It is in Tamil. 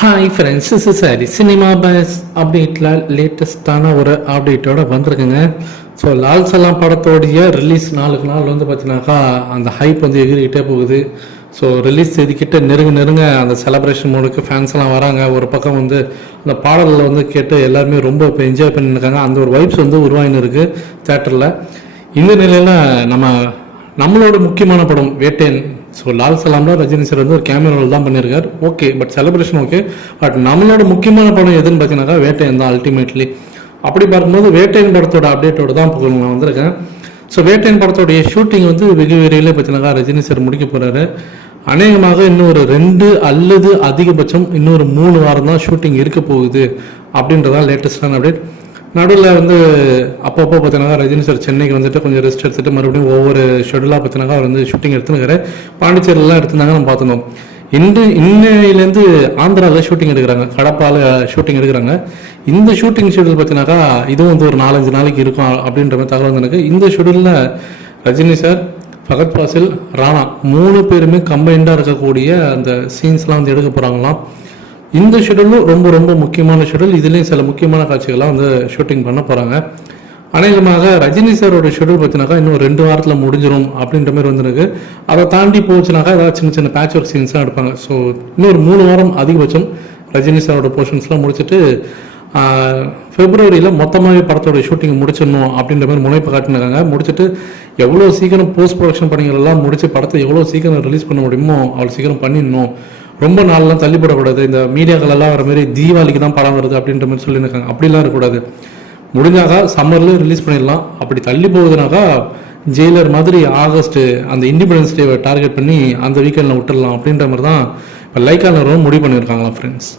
ஹாய் ஃப்ரெண்ட்ஸ் இஸ் சாரி சினிமா பஸ் அப்டேட்டில் லேட்டஸ்டான ஒரு அப்டேட்டோட வந்திருக்குங்க. ஸோ லால் சலாம் படத்தோடைய ரிலீஸ் நாளுக்கு நாள் வந்து பார்த்தீங்கன்னாக்கா அந்த ஹைப் வந்து எகிரிக்கிட்டே போகுது. ஸோ ரிலீஸ் தேதிக்கிட்ட நெருங்க நெருங்க அந்த செலப்ரேஷன் மூடுக்கு ஃபேன்ஸ் எல்லாம் வராங்க. ஒரு பக்கம் வந்து அந்த பாடலில் வந்து கேட்டு எல்லாருமே ரொம்ப இப்போ என்ஜாய் பண்ணியிருக்காங்க அந்த ஒரு வைப்ஸ் வந்து உருவாகின்னு இருக்குது தேட்டரில் இந்த நிலையில் நம்ம நம்மளோட முக்கியமான படம் வேட்டேன் ஸோ லால் சலாமில் ரஜினி சார் வந்து ஒரு கேமராவில் தான் பண்ணியிருக்கார் okay but celebration okay but நம்மளோட முக்கியமான படம் எதுன்னு பார்த்தீங்கன்னாக்கா வேட்டையன் தான் அல்டிமேட்லி அப்படி பார்க்கும்போது வேட்டையன் படத்தோட அப்டேட்டோட தான் இப்போ நான் வந்திருக்கேன். ஸோ வேட்டையன் படத்தோடைய ஷூட்டிங் வந்து வெகு விரைவில் பார்த்தீங்கன்னாக்கா ரஜினி சார் முடிக்க போகிறாரு அநேகமாக இன்னும் ஒரு ரெண்டு அல்லது அதிகபட்சம் இன்னொரு மூணு வாரம் தான் ஷூட்டிங் இருக்க போகுது. அப்படின்றதான் லேட்டஸ்டான அப்டேட் நடுவில் வந்து அப்பப்போ பார்த்தீங்கன்னா ரஜினி சார் சென்னைக்கு வந்துட்டு கொஞ்சம் ரெஸ்ட் எடுத்துட்டு மறுபடியும் ஒவ்வொரு ஷெடியூலாக பார்த்தீங்கன்னா அவர் வந்து ஷூட்டிங் எடுத்துனுக்காரு பாண்டிச்சேரியிலாம் எடுத்திருந்தாங்க நம்ம பார்த்துருந்தோம். இன்று இன்னையிலேருந்து ஆந்திராவில் ஷூட்டிங் எடுக்கிறாங்க. கடப்பால் ஷூட்டிங் எடுக்கிறாங்க. இந்த ஷூட்டிங் ஷெடியூல் பார்த்தீங்கன்னாக்கா இதுவும் வந்து ஒரு நாலஞ்சு நாளைக்கு இருக்கும் அப்படின்ற மாதிரி தகவல் வந்து எனக்கு இந்த ஷெடியூலில் ரஜினி சார் ஃபகத் பாசில் ராணா மூணு பேருமே கம்பைண்டாக இருக்கக்கூடிய அந்த சீன்ஸ்லாம் வந்து எடுக்க போகிறாங்களாம் இந்த ஷெடியூலும் ரொம்ப ரொம்ப முக்கியமான ஷெடியூல் இதுலேயும் சில முக்கியமான காட்சிகள்லாம் வந்து ஷூட்டிங் பண்ண போகிறாங்க அநேகமாக ரஜினி சாரோட ஷெடியூல் பார்த்தினாக்கா இன்னும் ரெண்டு வாரத்தில் முடிஞ்சிடும் அப்படின்ற மாதிரி வந்துருக்கு. அதை தாண்டி போச்சுனாக்கா ஏதாவது சின்ன சின்ன பேட்ச் ஒர்க் சீன்ஸ்லாம் எடுப்பாங்க. ஸோ இன்னொரு மூணு வாரம் அதிகபட்சம் ரஜினி சாரோட போர்ஷன்ஸ்லாம் முடிச்சுட்டு பிப்ரவரியில் மொத்தமாகவே படத்தோட ஷூட்டிங் முடிச்சிடணும் அப்படின்ற மாதிரி முனைப்பு காட்டினாங்க. முடிச்சுட்டு எவ்வளோ சீக்கிரம் போஸ்ட் ப்ரொடக்ஷன் பணிகள் எல்லாம் முடிச்சு படத்தை எவ்வளோ சீக்கிரம் ரிலீஸ் பண்ண முடியுமோ அவ்வளோ சீக்கிரம் பண்ணிடணும். ரொம்ப நாள்லாம் தள்ளிப்படக்கூடாது. இந்த மீடியாக்கள் எல்லாம் வர மாதிரி தீபாவளிக்கு தான் படம் வருது அப்படின்ற மாதிரி சொல்லியிருக்காங்க. அப்படிலாம் இருக்கக்கூடாது. முடிஞ்சாக்கா சம்மர்லேயே ரிலீஸ் பண்ணிடலாம். அப்படி தள்ளி போகுதுனாக்கா ஜெயிலர் மாதிரி ஆகஸ்ட்டு அந்த இண்டிபெண்டன்ஸ் டேவை டார்கெட் பண்ணி அந்த வீக்கெண்டில் விட்டுடலாம் அப்படின்ற மாதிரி தான் இப்போ லைக்கான முடிவு பண்ணியிருக்காங்களா ஃப்ரெண்ட்ஸ்